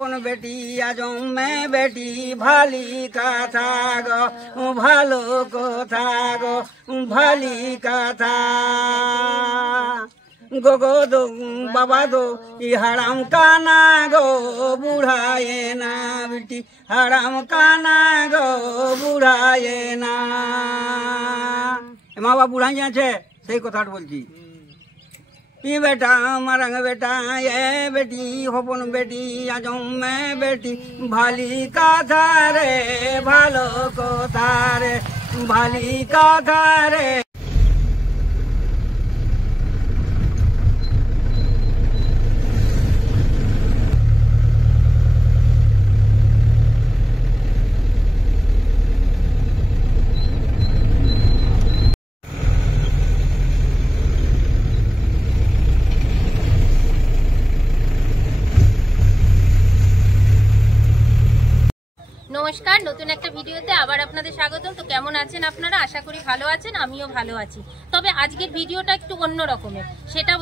কোন বেটি আজম মে বেটি ভালি কথা গো ভালো কথা গো ভালি কথা গো গো দো বাবা দো ই হারাম কানা গো বুড়ায়ে না বেটি হারাম কানা গো বুড়ায়ে না মা বাবা বুড়াই আছে সেই কথাটা বলছি बेटा मरंग बेटा ये बेटी होपन बेटी आजम में बेटी भाली कथा रे भालो कथा रे भाली कथा रे। নমস্কার, নতুন একটা ভিডিওতে আবার আপনাদের স্বাগতম। তো কেমন আছেন আপনারা? আশা করি ভালো আছেন, আমিও ভালো আছি। তবে আজকের ভিডিওটা একটু অন্য রকমের। সেটা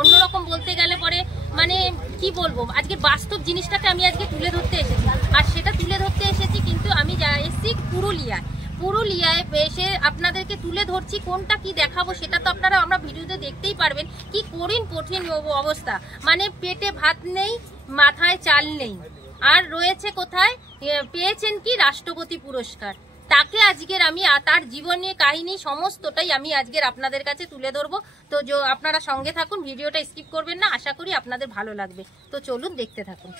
অন্যরকম বলতে গেলে পরে মানে কি বলবো, আজকের বাস্তব জিনিসটাকে আমি আজকে তুলে ধরতে এসেছি। আর সেটা তুলে ধরতে এসেছি কিন্তু আমি এসেছি পুরুলিয়ায় এসে আপনাদেরকে তুলে ধরছি। কোনটা কি দেখাবো সেটা তো আমরা ভিডিওতে দেখতেই পারবেন। কি কঠিন অবস্থা, মানে পেটে ভাত নেই, মাথায় চাল নেই, আর রয়েছে কোথায়, পেয়েছেন কি রাষ্ট্রপতি পুরস্কার। তাকে আজকের আমি তার জীবনের কাহিনী সমস্তটাই আমি আজকের আপনাদের কাছে তুলে ধরবো। তো আপনারা সঙ্গে থাকুন, ভিডিওটা স্কিপ করবেন না, আশা করি আপনাদের ভালো লাগবে। তো চলুন দেখতে থাকুন।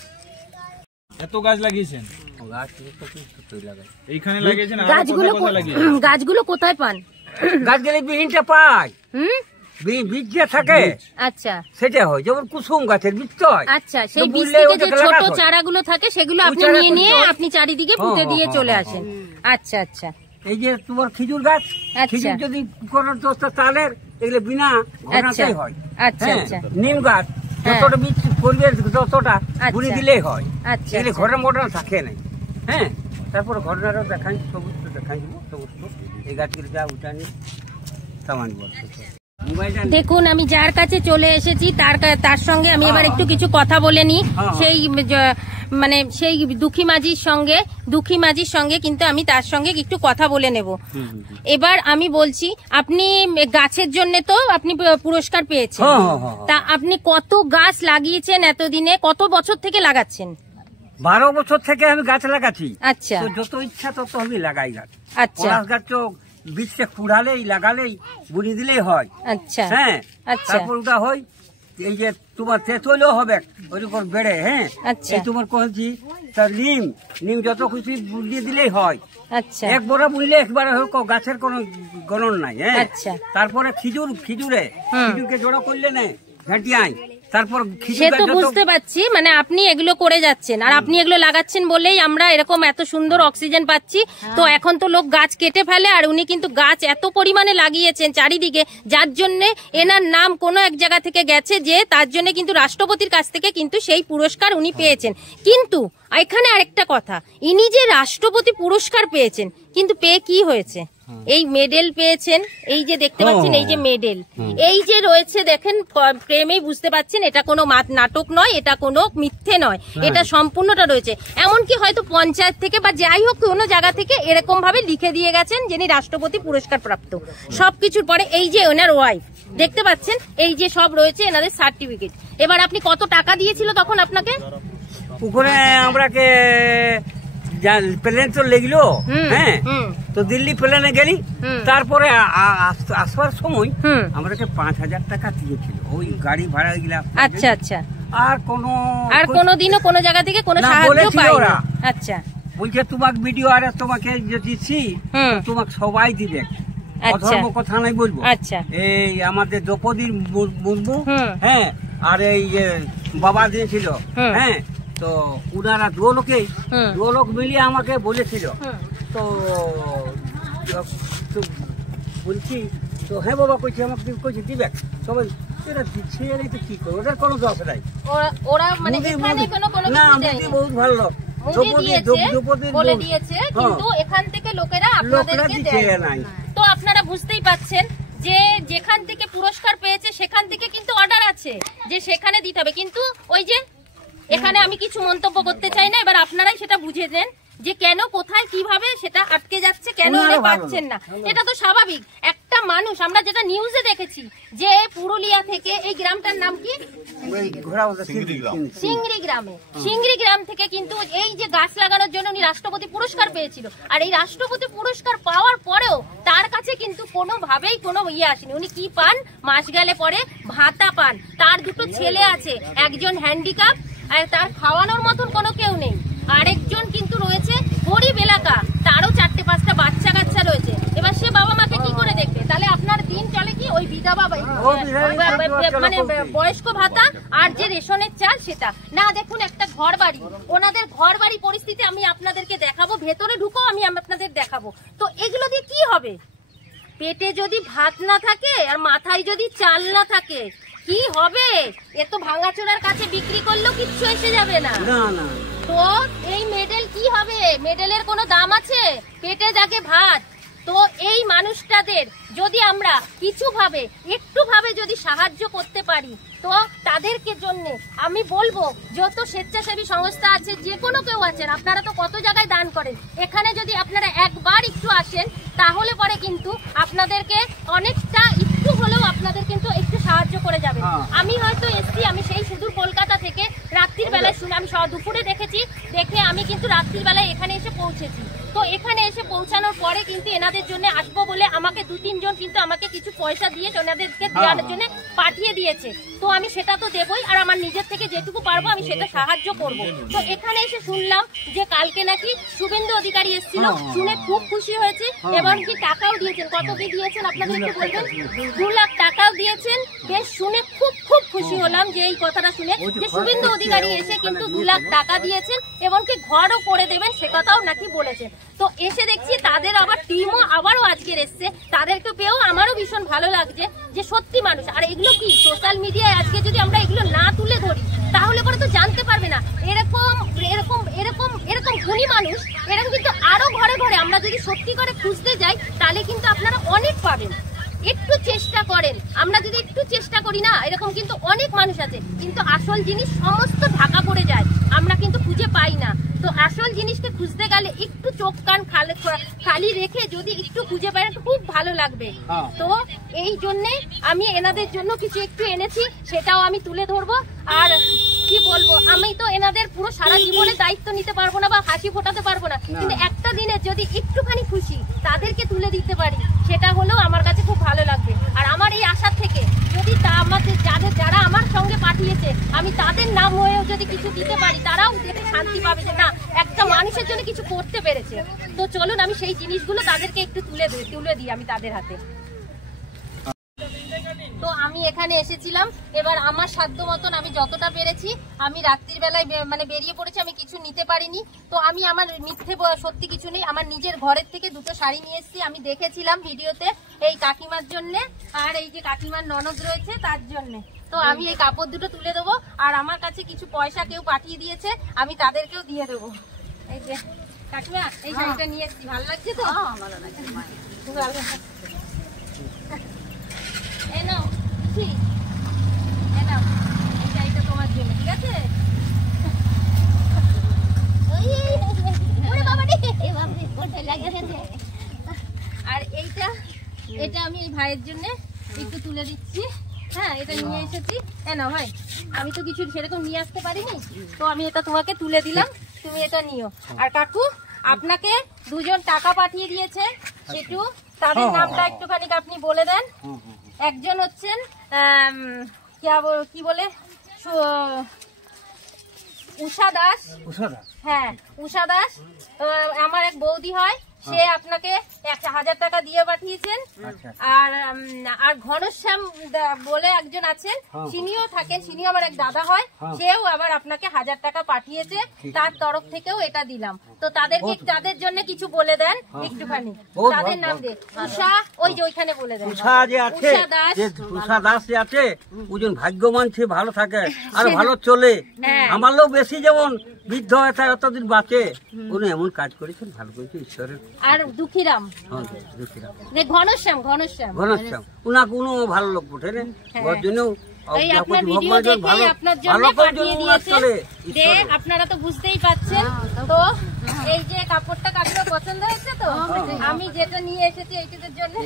এত গাছ লাগিয়েছেন? এইখানে লাগিয়েছেন? গাছগুলো কোথায় পান? গাছগুলো বিহীনটা পাই, বীজ থাকে। আচ্ছা, সেটা হয় যেমন কুসুম গাছের বীজ হয়। আচ্ছা, সেই বীজ থেকে যে ছোট চারাগুলো থাকে সেগুলো আপনি নিয়ে আপনি চারিদিকে পুঁতে দিয়ে চলে আসেন। আচ্ছা আচ্ছা, এই যে তোমার খেজুর গাছ, খেজুর যদি কোনো চালের এগুলো বিনা ঘটনাতেই হয়। আচ্ছা আচ্ছা, নিম গাছ যতটা বীজ করবে যতটা বুনি দিলেই হয়। আচ্ছা, এগুলো ঘটনা মোটনা থাকে নাই। হ্যাঁ, তারপরে ঘটনাটাও দেখাই, সবুজ দেখাই দিব। সবুজ এই গাছগুলো যা উঠানি সামান বলছে। দেখুন, আমি যার কাছে চলে এসেছি তার সঙ্গে আমি এবার একটু কিছু কথা বলে নিই। সেই দুঃখী মাঝির সঙ্গে কিন্তু আমি তার সঙ্গে একটু কথা বলে নেব। এবার আমি বলছি, আপনি গাছের জন্য তো আপনি পুরস্কার পেয়েছেন, তা আপনি কত গাছ লাগিয়েছেন এতদিনে? কত বছর থেকে লাগাচ্ছেন? 12 বছর থেকে আমি গাছ লাগাচ্ছি। আচ্ছা, যত ইচ্ছা তত আমি লাগাই গাছ। আচ্ছা, গাছ তো বীজটা কুড়ালেই লাগালেই বুনি দিলেই হয়। আচ্ছা হ্যাঁ, আচ্ছা, তারপর ওটা হয় এই যে তোমার তেঁতুলও হবে ওরকম বেড়ে। হ্যাঁ, আচ্ছা, এই তোমার কইছি তার নিম যত খুশি বুনিয়ে দিলেই হয়। আচ্ছা, এক বড় বুনলে একবার গাছের কোনো গণন নাই। হ্যাঁ, আচ্ছা, তারপরে খিজুরকে জোড়া করলে নেই ঘাটিয়াই। তারপর সে তো বুঝতে পারছি, মানে আপনি এগুলো করে যাচ্ছেন আর আপনি এগুলো লাগাচ্ছেন বলেই আমরা এরকম এত সুন্দর অক্সিজেন পাচ্ছি। তো এখন তো লোক গাছ কেটে ফেলে, আর উনি কিন্তু গাছ এত পরিমাণে লাগিয়েছেন চারিদিকে, যার জন্য এনার নাম কোনো এক জায়গা থেকে গেছে, যে তার জন্য কিন্তু রাষ্ট্রপতির কাছ থেকে কিন্তু সেই পুরস্কার উনি পেয়েছেন। কিন্তু এখানে আরেকটা কথা, ইনি যে রাষ্ট্রপতি পুরস্কার পেয়েছেন, কিন্তু পেয়ে কি হয়েছে? এই মেডেল পেয়েছেন, এই যে দেখতে পাচ্ছেন, এই যে মেডেল, এই যে রয়েছে দেখেন, প্রেমেই বুঝতে পাচ্ছেন এটা কোনো নাটক নয়, এটা কোনো মিথ্যে নয়, এটা সম্পূর্ণটা রয়েছে। এমনকি হয়তো পঞ্চায়েত থেকে বা যাই হোক কোনো জায়গা থেকে এরকম ভাবে লিখে দিয়ে গেছেন যিনি রাষ্ট্রপতি পুরস্কার প্রাপ্ত। সবকিছুর পরে এই যে ওনার ওয়াইফ দেখতে পাচ্ছেন, এই যে সব রয়েছে এনাদের সার্টিফিকেট। এবার আপনি কত টাকা দিয়েছিল তখন আপনাকে? ওখানে আমরাকে প্লেন তো লেগলো। হ্যাঁ, তো দিল্লি প্লেনে গেলি, তারপরে আসবার সময় আমাদেরকে 5000 টাকা দিয়েছিল ওই গাড়ি ভাড়া গেলা। আচ্ছা আচ্ছা, আর কোনোদিনও কোনো জায়গা থেকে কোনো সাহায্য পাই না? আচ্ছা, বলছে তোমাকে ভিডিও আর তোমাকে যে দিচ্ছি তোমাকে সবাই দিবে, অধর্ম কথা নাই বলবো। আচ্ছা, এই আমাদের দ্রৌপদীর মুর্মু, হ্যাঁ, আর এই বাবা দিয়েছিল। হ্যাঁ, তো উনারা দু লোক মিলিয়ে আমাকে বলেছিল। তো বলছি, তো হ্যাঁ বাবা কইছি, আমাকে কইছি দিবে সবাই। এরা দিচ্ছে, তো কি করবো, ওদের কোনো দশ নাই। বহুত ভালো লোক, বলে দিয়েছে, কিন্তু এখান থেকে লোকেরা আপনাদেরকে দেয় না। তো আপনারা বুঝতেই পাচ্ছেন যে যেখান থেকে পুরস্কার পেয়েছে সেখান থেকে কিন্তু অর্ডার আছে যে সেখানে দিতে হবে, কিন্তু ওই যে এখানে আমি কিছু মন্তব্য করতে চাই না, এবার আপনারাই সেটা বুঝে নেন যে কেন কোথায় কিভাবে সেটা আটকে যাচ্ছে, কেন উনি পাচ্ছেন না। এটা তো স্বাভাবিক, একটা মানুষ আমরা যেটা নিউজে দেখেছি যে পুরুলিয়া থেকে এই গ্রামটার নাম কি সিংড়ি গ্রামে, সিংড়ি গ্রাম থেকে কিন্তু এই যে গাছ লাগানোর জন্য উনি রাষ্ট্রপতি পুরস্কার পেয়েছিল, আর এই রাষ্ট্রপতি পুরস্কার পাওয়ার পরেও তার কাছে কিন্তু কোনোভাবেই কোনো আসেনি। উনি কি পান? মাস গেলে পরে ভাতা পান। তার দুটো ছেলে আছে, একজন হ্যান্ডিক্যাপ, আর তার খাওয়ানোর মতন কোনো কেউ নেই। আরেকজন কিন্তু রয়েছে গরিব এলাকা, তারও 4-5টা বাচ্চা কাচ্চা রয়েছে। এবার সে বাবা মাকে কি করে দেখবে? তাহলে আপনার দিন চলে কি ওই বিধবা মানে বয়স্ক ভাতা আর যে রেশনের চাল সেটা না। দেখুন একটা ঘর বাড়ি, ওনাদের ঘর বাড়ি পরিস্থিতি আমি আপনাদেরকে দেখাবো, ভেতরে ঢুকো আমি আপনাদের দেখাবো। তো এগুলো দিয়ে কি হবে? পেটে যদি ভাত না থাকে আর মাথায় যদি চাল না থাকে কি হবে? এ তো ভাঙাচোরার কাছে বিক্রি করলেও কিচ্ছু এসে যাবে না। তো এই মেডেল কি হবে? মেডেলের কোনো দাম আছে? পেটে যাকে ভাত। তো এই মানুষটাদের যদি আমরা কিছুভাবে একটুভাবে যদি সাহায্য করতে পারি, তো তাদেরকে জন্য আমি বলবো যত স্বেচ্ছাসেবী সংস্থা আছে, যে কোনো কেউ আছেন, আপনারা তো কত জায়গায় দান করেন, এখানে যদি আপনারা একবার একটু আসেন তাহলে পরে কিন্তু আপনাদেরকে অনেকটা একটু হলেও আপনাদের কিন্তু একটু সাহায্য করে যাবে। আমি হয়তো এসছি, আমি সেই সুদূর কলকাতা থেকে রাত্রির বেলায় শুনে, আমি দুপুরে দেখেছি, দেখে আমি কিন্তু রাত্রির বেলায় এখানে এসে পৌঁছেছি। তো এখানে এসে পৌঁছানোর পরে কিন্তু এনাদের জন্য আসবো বলে আমাকে 2-3 জন কিন্তু আমাকে কিছু পয়সা দিয়ে ওনাদেরকে দেওয়ার জন্য পাঠিয়ে দিয়েছে। তো আমি সেটা তো দেবই, আর আমার নিজের থেকে যেটুকু পারবো আমি সেটা সাহায্য করব। তো এখানে এসে শুনলাম যে কালকে নাকি শুভেন্দু অধিকারী এসেছিল, শুনে খুব খুশি হয়েছে, এবং কি টাকাও দিয়েছেন। কত কি দিয়েছেন আপনাদের একটু বলবেন? 2 লাখ টাকাও দিয়েছেন। বেশ শুনে খুব খুব খুশি হলাম যে এই কথাটা শুনে, যে শুভেন্দু অধিকারী এসে কিন্তু 2 লাখ টাকা দিয়েছেন এবং কি ঘরও করে দেবেন সে কথাও নাকি বলেছেন। তো এসে দেখছি তাদের আবার টিমও আবারও আজকের এসছে, তাদেরকে পেয়েও আমারও ভীষণ ভালো লাগছে যে সত্যি মানুষ। আর এগুলো কি সোশ্যাল মিডিয়ায় আজকে যদি আমরা এগুলো না তুলে ধরি তাহলে পরে তো জানতে পারবে না। এরকম এরকম এরকম এরকম গুণী মানুষ এরকম কিন্তু আরো ঘরে ঘরে আমরা যদি সত্যি করে খুঁজতে যাই তাহলে কিন্তু আপনারা অনেক পাবেন। একটু চেষ্টা করেন, আমরা যদি একটু চেষ্টা করি না, এরকম কিন্তু অনেক মানুষ আছে, কিন্তু আসল জিনিস সমস্ত ঢাকা পড়ে যায়, আমরা কিন্তু খুঁজে পাই না। তো আসল জিনিসকে খুঁজতে গেলে একটু চোখ কান খালি রেখে যদি একটু খুঁজে পাই খুব ভালো লাগবে। তো এই জন্যে আমি এনাদের জন্য কিছু একটু এনেছি, সেটাও আমি তুলে ধরবো। আর কি বলবো, আমি তো এনাদের পুরো সারা জীবনের দায়িত্ব নিতে পারবো না বা হাসি ফোটাতে পারবো না, কিন্তু একটা দিনে যদি একটুখানি খুশি তাদেরকে তুলে দিতে পারি সেটা হলেও আমার কাছে খুব ভালো লাগবে। আর আমার এই আশা থেকে যদি আমাদের যারা আমার সঙ্গে পাঠিয়েছে আমি তাদের নাম হয়েও যদি কিছু দিতে পারি, তারাও দেখে শান্তি পাবে যে না একটা মানুষের জন্য কিছু করতে পেরেছে। তো চলুন আমি সেই জিনিসগুলো তাদেরকে একটু তুলে দিই আমি তাদের হাতে। তো আমি এখানে এসেছিলাম, এবার আমার সাধ্য মতন আমি যতটা পেরেছি আমি রাত্রির বেলায় মানে বেরিয়ে পড়েছি, আমি কিছু নিতে পারিনি। তো আমি আমার মিথ্যে সত্যি কিছু নেই, আমার নিজের ঘরের থেকে 2টো শাড়ি নিয়ে এসেছি, আমি দেখেছিলাম ভিডিওতে এই কাকিমার জন্য, আর এই যে কাকিমার ননদ রয়েছে তার জন্য। তো আমি এই কাপড় দুটো তুলে দেবো, আর আমার কাছে কিছু পয়সা কেউ পাঠিয়ে দিয়েছে আমি তাদেরকেও দিয়ে দেবো। এই যে কাকিমা এই শাড়িটা নিয়ে এসেছি, ভালো লাগছে তো? ভালো লাগছে। এই নাও এই শাড়িটা তোমার জন্য, ঠিক আছে? আর এটা আমি এই ভাইয়ের জন্য একটু তুলে দিচ্ছি। হ্যাঁ এটা নিয়ে এসেছি, না ভাই আমি তো কিছু সেরকম নিয়ে আসতে পারিনি, তো আমি এটা তোমাকে তুলে দিলাম, তুমি এটা নিও। আর কাকু আপনাকে 2 জন টাকা পাঠিয়ে দিয়েছে, একটু তাদের নামটা একটুখানি আপনি বলে দেন। একজন হচ্ছেন কি বলে উষা দাস। হ্যাঁ উষা দাস আমার এক বৌদি হয়, সে আপনাকে 1000 টাকা দিয়ে পাঠিয়েছেন। আর ঘনশ্যাম বলে একজন আছেন, তিনিও থাকেন, তিনিও আমার এক দাদা হয়, সেও আবার আপনাকে 1000 টাকা পাঠিয়েছে, তার তরফ থেকেও এটা দিলাম। তো তাদেরকে তাদের জন্য কিছু বলে দেন একটুখানি, তাদের নাম দিয়ে। উষা ওই যে ওইখানে বলে দেন, উষা যে আছে, উষা দাস যে আছে ওজন ভাগ্যবান সে ভালো থাকে আর ভালো চলে। আমার লোক বেশি যেমন বৃদ্ধ হয়ে থাকে অতদিন বাঁচে, উনি এমন কাজ করেছেন, ভালো করেছে ঈশ্বরের। আর দুঃখীরাম ঘনশ্যাম উনাকে কোনো ভালো লোক বটে রে, ওর জন্য এই আপনার ভিডিও দেখে আপনার জন্য পাঠিয়ে দিয়েছে যে আপনারা তো বুঝতেই পাচ্ছেন। তো এই যে কাপড়টা কাকুর পছন্দ হয়েছে তো আমি যেটা নিয়ে এসেছি এইটুকুর জন্য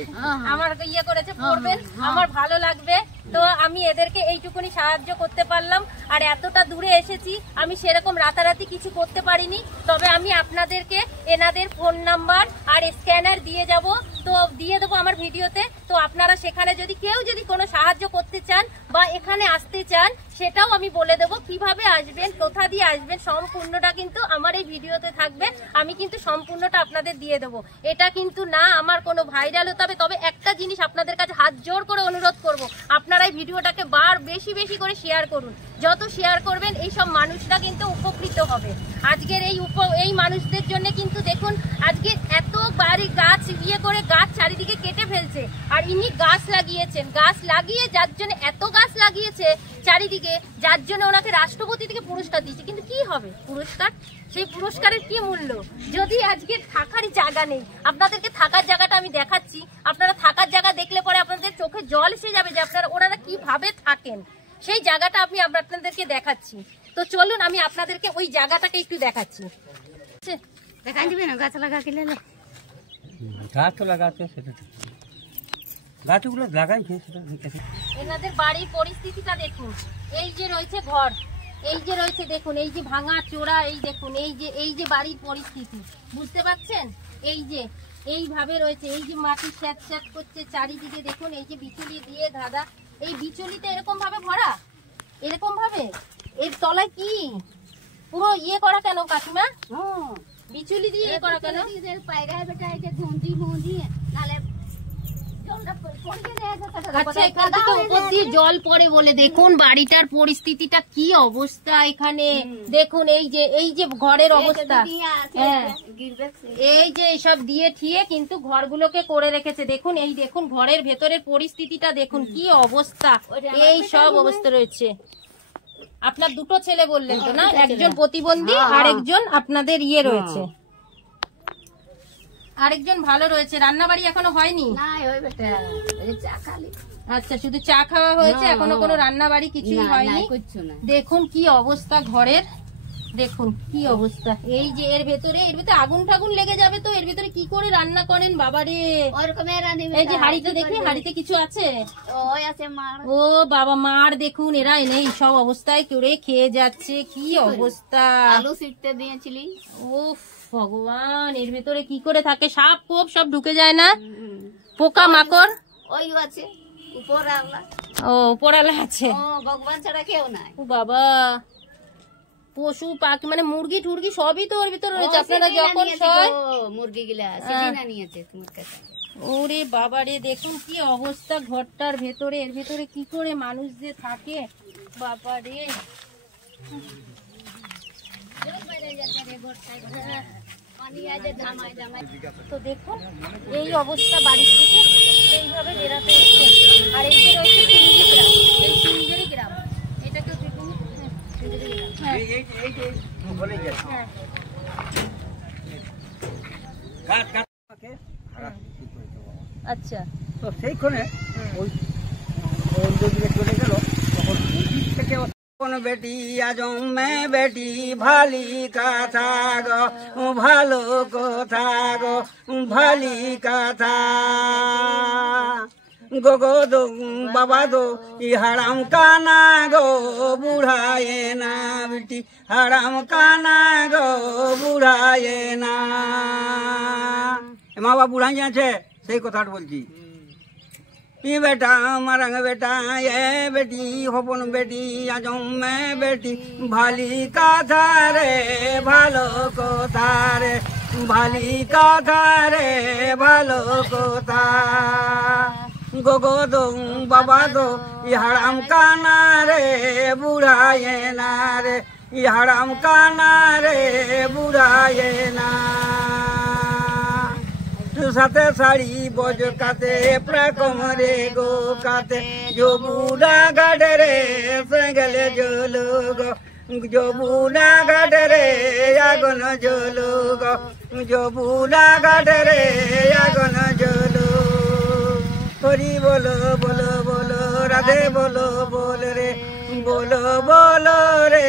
আমার ইয়ে করেছে পরবেন, আমার ভালো লাগবে। তো আমি এদেরকে এইটুকুনি সাহায্য করতে পারলাম। আর এতটা দূরে এসেছি, আমি সেরকম রাতারাতি কিছু করতে পারিনি, তবে আমি আপনাদেরকে এনাদের ফোন নাম্বার আর স্ক্যানার দিয়ে যাব, তো দিয়ে দেবো আমার ভিডিওতে। তো আপনারা সেখানে কেউ যদি কোনো সাহায্য করতে চান বা এখানে আসতে চান সেটাও আমি বলে দেবো, কিভাবে আসবেন, কোথা দিয়ে আসবেন, সম্পূর্ণটা কিন্তু আমার এই ভিডিওতে থাকবে। আমি কিন্তু সম্পূর্ণটা আপনাদের দিয়ে দেবো। এটা কিন্তু না আমার কোনো ভাইরাল হতে হবে। তবে একটা জিনিস আপনাদের কাছে হাত জোর করে অনুরোধ করব, আপনারা এই ভিডিওটাকে বেশি বেশি করে শেয়ার করুন। যত শেয়ার করবেন এই সব মানুষরা কিন্তু উপকৃত হবে। আজকের এই মানুষদের জন্য কিন্তু দেখুন আজকে এত বাড়ি গাছ করে গাছ চারিদিকে কেটে ফেলছে, আর ইনি গাছ লাগিয়েছেন। গাছ লাগিয়ে যার জন্য এত গাছ লাগিয়েছে চারিদিকে, যার জন্য ওনাকে রাষ্ট্রপতি থেকে পুরস্কার দিয়েছে। কিন্তু কি হবে পুরস্কার? সেই পুরস্কারের কি মূল্য যদি আজকে থাকারই জায়গা নেই? আপনাদেরকে থাকার জায়গাটা আমি দেখাচ্ছি। আপনারা থাকার জায়গা দেখলে পরে আপনাদের চোখে জল এসে যাবে যে ওনারা কিভাবে থাকেন। সেই জায়গাটা আমি আপনাদেরকে দেখাচ্ছি। তো চলুন আমি আপনাদেরকে ওই জায়গাটাকে একটু দেখাচ্ছি। দেখাই দিবেন গাছ লাগাতে গেলে? গাছ তো লাগাতে, সেটা গাছগুলো লাগাইছে সেটা। এনাদের বাড়ির পরিস্থিতিটা দেখুন। এই যে রয়েছে ঘর, এই যে রয়েছে দেখুন, এই যে ভাঙা চোরা, এই দেখুন এই যে বাড়ির পরিস্থিতি, বুঝতে পারছেন? এই যে এইভাবে রয়েছে, এই যে মাটি স্যাঁত স্যাঁত করছে চারিদিকে। দেখুন এই যে বিচুলি দিয়ে ধাঁধা, এই বিচুলিতে এরকম ভাবে ভরা, এরকম ভাবে। এর তলায় কি পুরো ইয়ে করা কেন কাকিমা? বিচুলি দিয়ে ইয়ে করা কেন? আচ্ছা, এখান থেকে উপর দিয়ে জল পড়ে বলে দেখুন বাড়িটার পরিস্থিতিটা কি অবস্থা। এখানে দেখুন এই যে ঘরের অবস্থা, হ্যাঁ এই যে এসব দিয়ে ঠিয়ে কিন্তু ঘরগুলোকে করে রেখেছে। দেখুন এই দেখুন ঘরের ভেতরের পরিস্থিতিটা দেখুন কি অবস্থা। এই সব অবস্থা রয়েছে। আপনার দুটো ছেলে বললেন তো না? একজন প্রতিবন্ধী আর একজন আপনাদের ইয়ে রয়েছে, আরেকজন ভালো রয়েছে। রান্না বাড়ি এখনো হয়নি? আচ্ছা, শুধু চা খাওয়া হয়েছে, এখনো কোনো রান্না বাড়ি কিছুই হয়নি। দেখুন কি অবস্থা ঘরের, দেখুন কি অবস্থা। এই যে এর ভেতরে আগুন ঠাগুন লেগে যাবে তো এর ভেতরে কি করে রান্না করেন বাবারে? এই যে হাড়িতে দেখি, হাড়িতে কিছু আছে? ও বাবা, মার দেখুন এরা এই সব অবস্থায় করে খেয়ে যাচ্ছে। কি অবস্থা। আলু সিটতে দিয়েছিলি? উফ ভগবান, এর ভেতরে কি করে থাকে? সাপ কোপ সব ঢুকে যায় না? পোকা মাকড় ওই আছে উপরওয়ালা। ও উপরওয়ালা আছে, ভগবান ছাড়া কেউ নাই। ও বাবা, পশু পাখি মানে মুরগি টুরগি সবই তো ওর ভিতরে রয়েছে। আপনারা যখন মুরগি গিলা সেদিনা নিয়েছে তোমার কাছে। ওরে বাবারে, দেখুন কি অবস্থা ঘরটার ভেতরে। এর ভেতরে কি করে মানুষ যে থাকে বাবারে। তো দেখুন এই অবস্থা বাড়ি থেকে এইভাবে বেরাতে হচ্ছে। আর এই যে রয়েছে সিঙ্গিরি গ্রাম, এই সিঙ্গিরি গ্রাম, এটাকে দেখুন আচ্ছা। তো সেইখানে ওই দিকে চলে গেল, তখন থেকে বেটি আজম মে বেটি ভালি কথা গো, ভালো কথা গো, ভালি কথা গো গো দো বাবা দো ই হারাম কানা গো বুড়ায়ে না বেটি, হারাম কানা গো বুড়ায়ে না। মা বাবা বুড়াই আছে সেই কথাটা বলছি। बेटा मरंग बेटा ये बेटी होपन बेटी आजम में बेटी भाली कथा रे भालो कथा रे, भाली कथा रे भालो कथा गो गो दो बाबा दो ये हराम काना रे बुढ़ाए ना रे, ये हराम काना रे बुढ़ाए ना। साथे साड़ी बोझ काते प्रकमरे गो काते जो बूढ़ा गढ़ रे संगले जो लोग, जो बूढ़ा गढ़ रे आगन जो लोग, जो बूढ़ा गढ़ रे आगन जो लोग। हरि बोलो बोलो बोलो রাধে বলো বল রে বলো বলো রে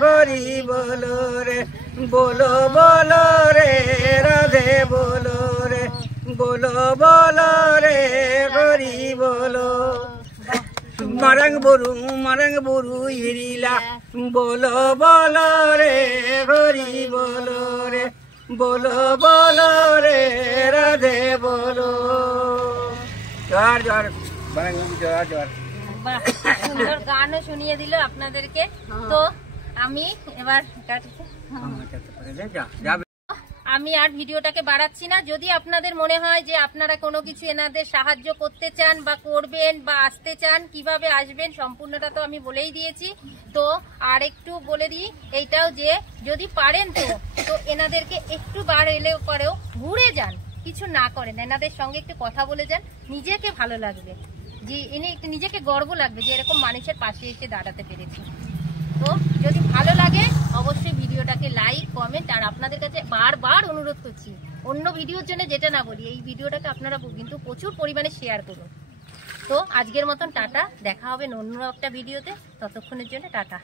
হরি বলো রে বলো বলো রে রাধে বলো রে বলো বলো রে হরি বলো মারং বরু হিরিলা বলো বলো রে হরি বলো রে বলো বলো রে রাধে বলো জোয়ার জোয়ার মারং জোয়ার জোয়ার বাহ, সুন্দর গানও শুনিয়ে দিল আপনাদেরকে। তো আমি এবার আমি আর ভিডিওটাকে বাড়াচ্ছি না। যদি আপনাদের মনে হয় যে আপনারা কোনো কিছু এনাদের সাহায্য করতে চান বা করবেন বা আসতে চান, কিভাবে আসবেন সম্পূর্ণটা তো আমি বলেই দিয়েছি। তো আর একটু বলে দিই এইটাও যে যদি পারেন তো এনাদেরকে একটু বার এলেও পরেও ঘুরে যান, কিছু না করেন, এনাদের সঙ্গে একটু কথা বলে যান, নিজেকে ভালো লাগবে, যে ইনি একটু নিজেকে গর্ব লাগবে যে এরকম মানুষের পাশে এসে দাঁড়াতে পেরেছি। তো যদি ভালো লাগে অবশ্যই ভিডিওটাকে লাইক কমেন্ট, আর আপনাদের কাছে বারবার অনুরোধ করছি অন্য ভিডিওর জন্য যেটা না বলি, এই ভিডিওটাকে আপনারা কিন্তু প্রচুর পরিমাণে শেয়ার করুন। তো আজকের মতন টাটা, দেখা হবে অন্য একটা ভিডিওতে, ততক্ষণের জন্য টাটা।